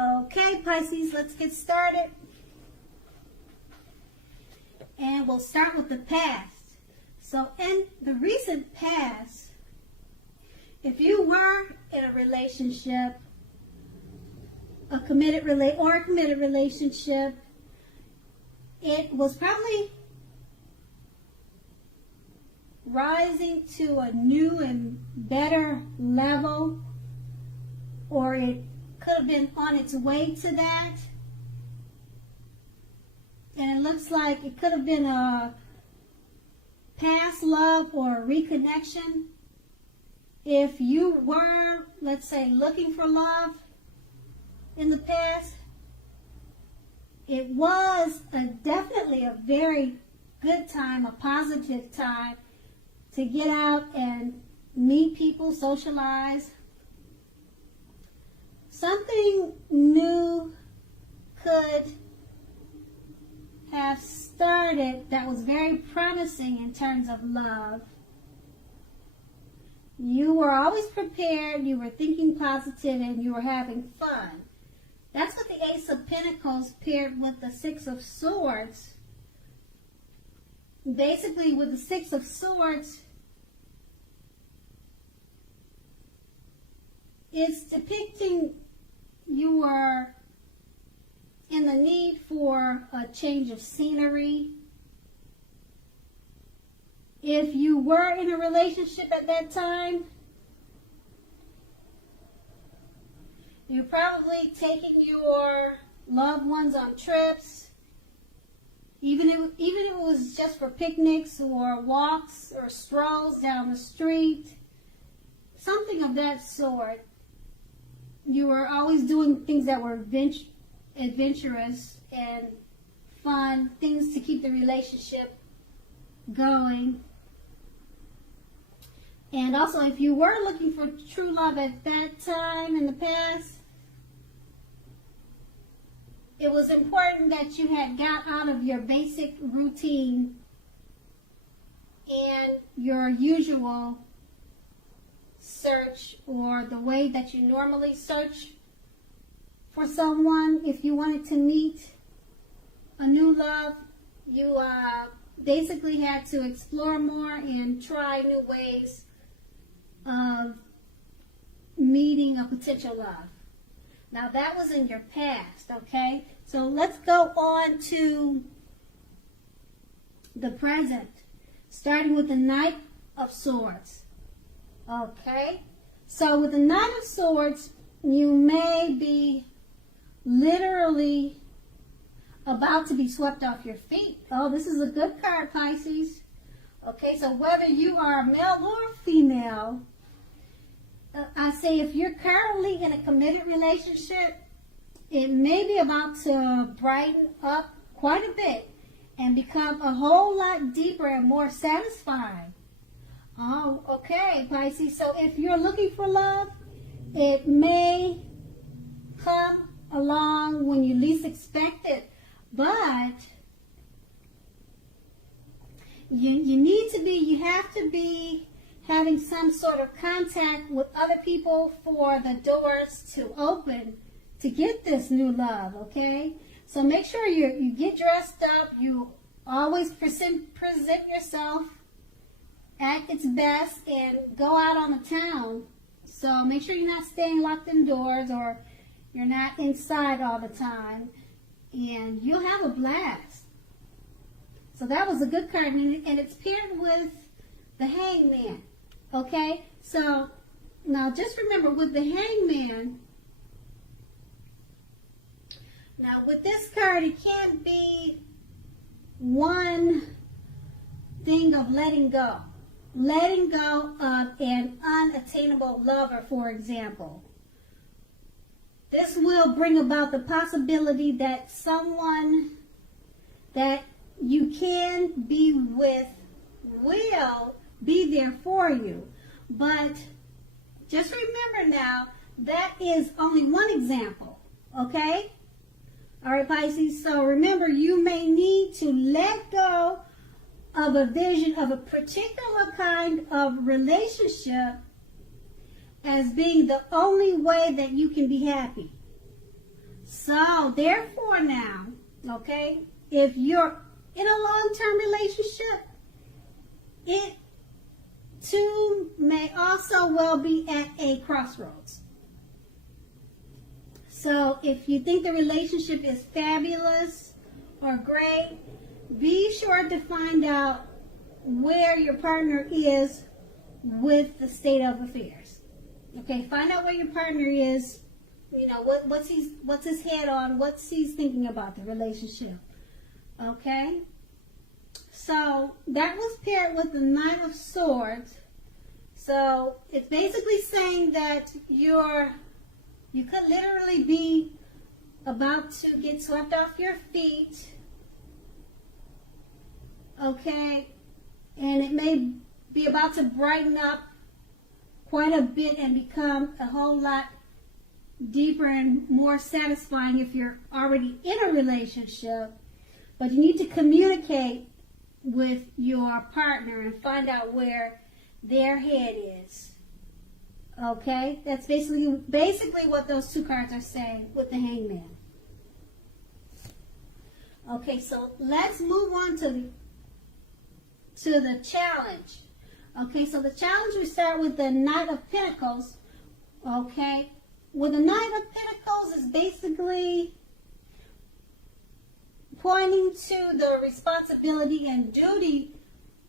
Okay, Pisces, let's get started. And we'll start with the past. So in the recent past, if you were in a relationship, a committed relationship, it was probably rising to a new and better level, or it could have been on its way to that. And it looks like it could have been a past love or a reconnection. If you were, let's say, looking for love in the past, it was definitely a very good time, a positive time to get out and meet people, socialize. Something new could have started that was very promising in terms of love. You were always prepared, you were thinking positive, and you were having fun. That's what the Ace of Pentacles paired with the Six of Swords. Basically, with the Six of Swords, it's depicting you were in the need for a change of scenery. If you were in a relationship at that time, you're probably taking your loved ones on trips, even if it was just for picnics or walks or strolls down the street, something of that sort. You were always doing things that were adventurous and fun, things to keep the relationship going. And also, if you were looking for true love at that time in the past, it was important that you had got out of your basic routine and your usual search, or the way that you normally search for someone. If you wanted to meet a new love, you basically had to explore more and try new ways of meeting a potential love. Now that was in your past, okay? So let's go on to the present, starting with the Knight of Swords. Okay? So with the Knight of Swords, you may be literally about to be swept off your feet. Oh, this is a good card, Pisces. Okay, so whether you are male or female, I say if you're currently in a committed relationship, it may be about to brighten up quite a bit and become a whole lot deeper and more satisfying. Oh, okay, Pisces. So if you're looking for love, it may come along when you least expect it. But you have to be having some sort of contact with other people for the doors to open to get this new love, okay? So make sure you get dressed up. You always present yourself at its best and go out on the town. So make sure you're not staying locked indoors or you're not inside all the time, and you'll have a blast. So that was a good card, and it's paired with the Hangman. Okay, so now just remember with the Hangman, now with this card, it can't be one thing of letting go. Letting go of an unattainable lover, for example. This will bring about the possibility that someone that you can be with will be there for you. But just remember now, that is only one example, okay? All right, Pisces, so remember, you may need to let go of a vision of a particular kind of relationship as being the only way that you can be happy. So, therefore now, okay, if you're in a long-term relationship, it too may also well be at a crossroads. So, if you think the relationship is fabulous or great, be sure to find out where your partner is with the state of affairs. Okay, find out where your partner is. You know, what's his head on, what's he's thinking about the relationship. Okay? So that was paired with the Knight of Swords. So it's basically saying that you could literally be about to get swept off your feet. Okay? And it may be about to brighten up quite a bit and become a whole lot deeper and more satisfying if you're already in a relationship. But you need to communicate with your partner and find out where their head is. Okay? That's basically what those two cards are saying with the Hangman. Okay, so let's move on to the challenge. Okay, so the challenge, we start with the Knight of Pentacles. Okay? Well, the Knight of Pentacles is basically pointing to the responsibility and duty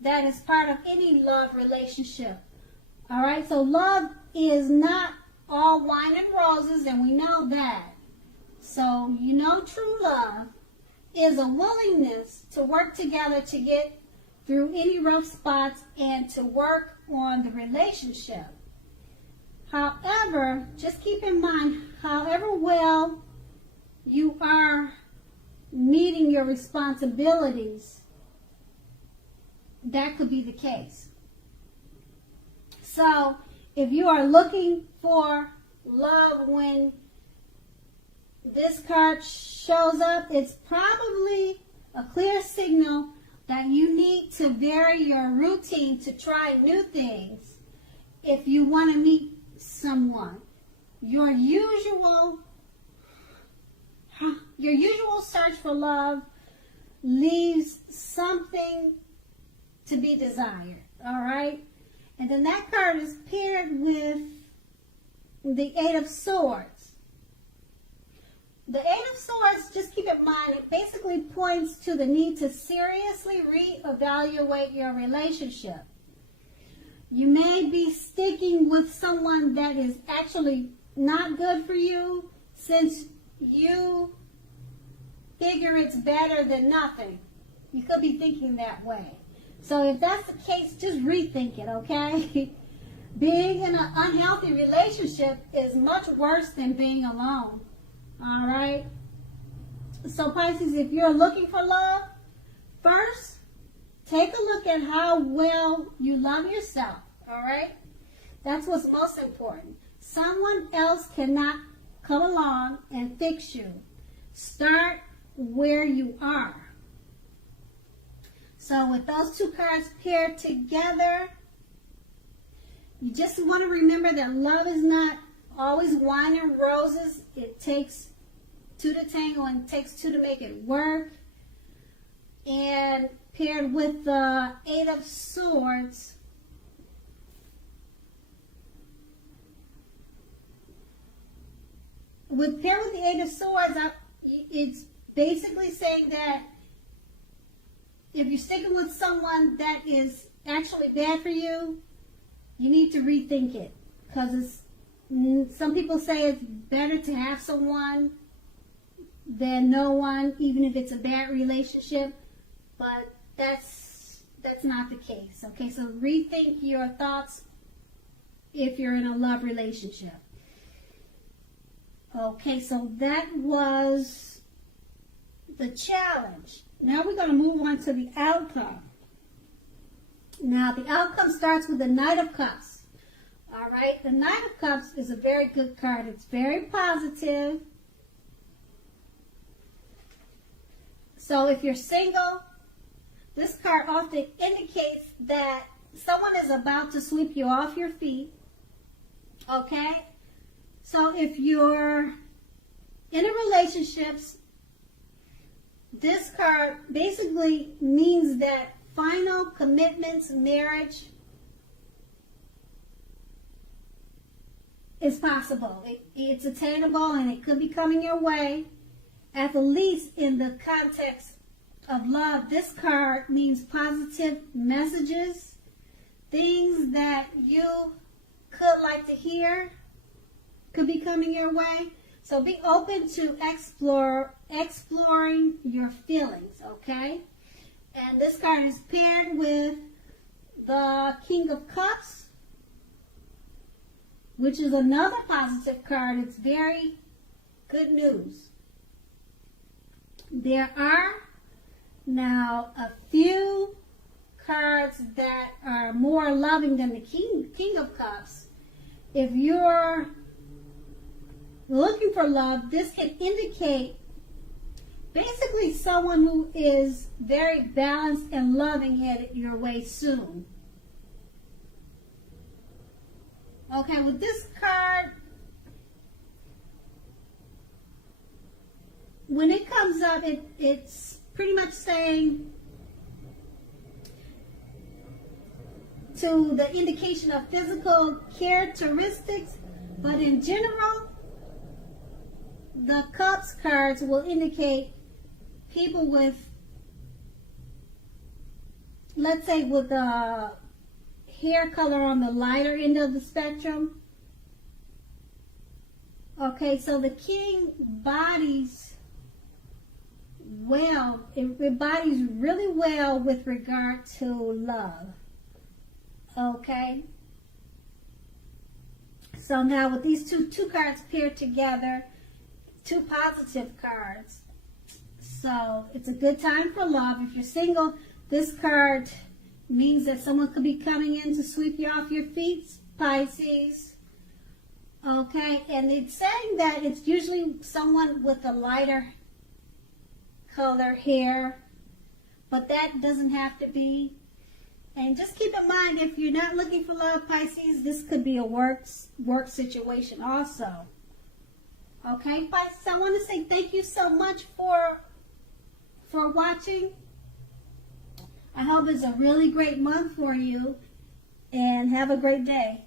that is part of any love relationship. All right, so love is not all wine and roses, and we know that. So, you know, true love is a willingness to work together to get through any rough spots and to work on the relationship. However, just keep in mind, however well you are meeting your responsibilities, that could be the case. So, if you are looking for love when this card shows up, it's probably a clear signal that you need to vary your routine to try new things if you want to meet someone. Your usual search for love leaves something to be desired. All right? And then that card is paired with the Eight of Swords. The Eight of Swords, just keep in mind, it basically points to the need to seriously reevaluate your relationship. You may be sticking with someone that is actually not good for you since you figure it's better than nothing. You could be thinking that way. So if that's the case, just rethink it, okay? Being in an unhealthy relationship is much worse than being alone. All right? So Pisces, if you're looking for love, first, take a look at how well you love yourself. All right? That's what's most important. Someone else cannot come along and fix you. Start where you are. So with those two cards paired together, you just want to remember that love is not always wine and roses. It takes two to tango and it takes two to make it work. And paired with the Eight of Swords, paired with the Eight of Swords, it's basically saying that if you're sticking with someone that is actually bad for you, you need to rethink it. Because some people say it's better to have someone than no one, even if it's a bad relationship. But that's not the case. Okay, so rethink your thoughts if you're in a love relationship. Okay, so that was the challenge. Now we're going to move on to the outcome. Now the outcome starts with the Knight of Cups. All right, the Knight of Cups is a very good card. It's very positive. So if you're single, this card often indicates that someone is about to sweep you off your feet. Okay? So if you're in a relationships, this card basically means that final commitments, marriage is possible. It's attainable and it could be coming your way. At the least in the context of love, this card means positive messages, things that you could like to hear could be coming your way. So be open to exploring your feelings, okay? And this card is paired with the King of Cups, which is another positive card. It's very good news. There are now a few cards that are more loving than the King of Cups. If you're looking for love, this can indicate basically someone who is very balanced and loving headed your way soon. Okay, with this card, when it comes up, it's pretty much saying to the indication of physical characteristics, but in general, the Cups cards will indicate people with, let's say, with a hair color on the lighter end of the spectrum. Okay, so the King bodies well, it bodies really well with regard to love. Okay, so now with these two cards paired together, two positive cards, so it's a good time for love. If you're single, this card means that someone could be coming in to sweep you off your feet, Pisces. Okay, and it's saying that it's usually someone with a lighter color hair, but that doesn't have to be. And just keep in mind, if you're not looking for love, Pisces, this could be a work situation also. Okay, Pisces, I want to say thank you so much for watching. I hope it's a really great month for you, and have a great day.